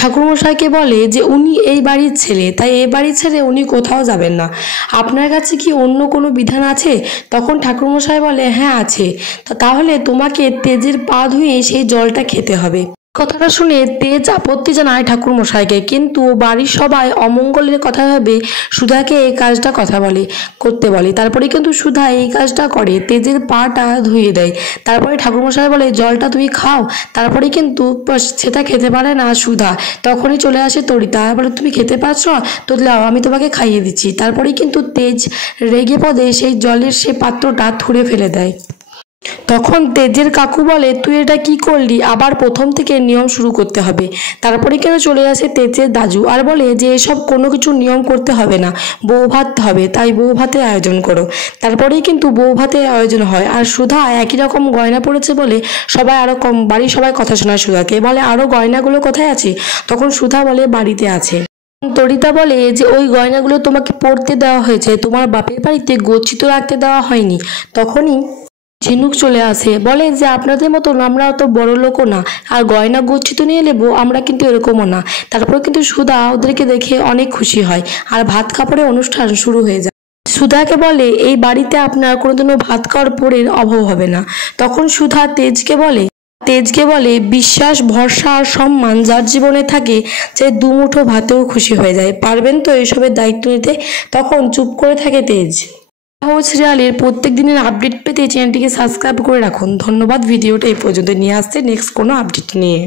ঠাকুরমশাইকে বলে যে উনি এই বাড়ির ছেলে, তাই এই বাড়ির ছেড়ে উনি কোথাও যাবেন না। আপনার কাছে কি অন্য কোনো বিধান আছে? তখন ঠাকুরমশাই বলে, হ্যাঁ আছে। তাহলে তোমাকে তেজের পা ধুয়ে সেই জলটা খেতে হবে। কথাটা শুনে তেজ আপত্তি জানায় ঠাকুরমশাইকে, কিন্তু বাড়ির সবাই অমঙ্গলের কথা ভেবে সুধাকে এই কাজটা করতে বলে। তারপরে কিন্তু সুধা এই কাজটা করে, তেজের পাটা ধুয়ে দেয়। তারপরে ঠাকুরমশাই বলে জলটা তুমি খাও। তারপরে কিন্তু সেটা খেতে পারে না সুধা, তখনই চলে আসে তরিতা, বলে তুমি খেতে পারছো, তো লাও আমি তোমাকে খাইয়ে দিচ্ছি। তারপরেই কিন্তু তেজ রেগে পদে সেই জলের সে পাত্রটা থুঁড়ে ফেলে দেয়। তখন তেজের কাকু বলে, তুই এটা কি করলি, আবার প্রথম থেকে নিয়ম শুরু করতে হবে। তারপরে কেন চলে আসে তেজের দাজু আর বলে যে এসব কোনো কিছু নিয়ম করতে হবে না, বউ ভাত হবে, তাই বউ ভাতের আয়োজন করো। তারপরেই কিন্তু বউ ভাতের আয়োজন হয়। আর সুধা একই রকম গয়না পড়েছে বলে সবাই আরো বাড়ির সবাই কথা শোনায় সুধাকে, বলে আরো গয়নাগুলো কোথায় আছে? তখন সুধা বলে বাড়িতে আছে। তরিতা বলে যে ওই গয়নাগুলো তোমাকে পরতে দেওয়া হয়েছে, তোমার বাপের বাড়িতে গচ্ছিত রাখতে দেওয়া হয়নি। তখনই ঝিনুক চলে আসে, বলে যে আপনাদের মতন আমরা অত বড় লোকও না, আর গয়না গচ্ছিত নিয়ে নেবো আমরা কিন্তু এরকমও না। তারপর কিন্তু সুধা ওদেরকে দেখে অনেক খুশি হয়, আর ভাত কাপড়ের অনুষ্ঠান শুরু হয়ে যায়। সুধাকে বলে এই বাড়িতে আপনার কোনোদিনও ভাত খাওয়ার পরের অভাব হবে না। তখন সুধা তেজকে বলে বিশ্বাস, ভরসা আর সম্মান যার জীবনে থাকে, যে দুমুঠো ভাতেও খুশি হয়ে যায়। পারবেন তো এসবের দায়িত্ব নিতে? তখন চুপ করে থাকে তেজ। সিরিয়ালের প্রত্যেক দিনের আপডেট পেতে চ্যানেলটিকে সাবস্ক্রাইব করে রাখুন। ধন্যবাদ ভিডিওটা এই পর্যন্ত নিয়ে আসতে নেক্সট কোনো আপডেট নিয়ে।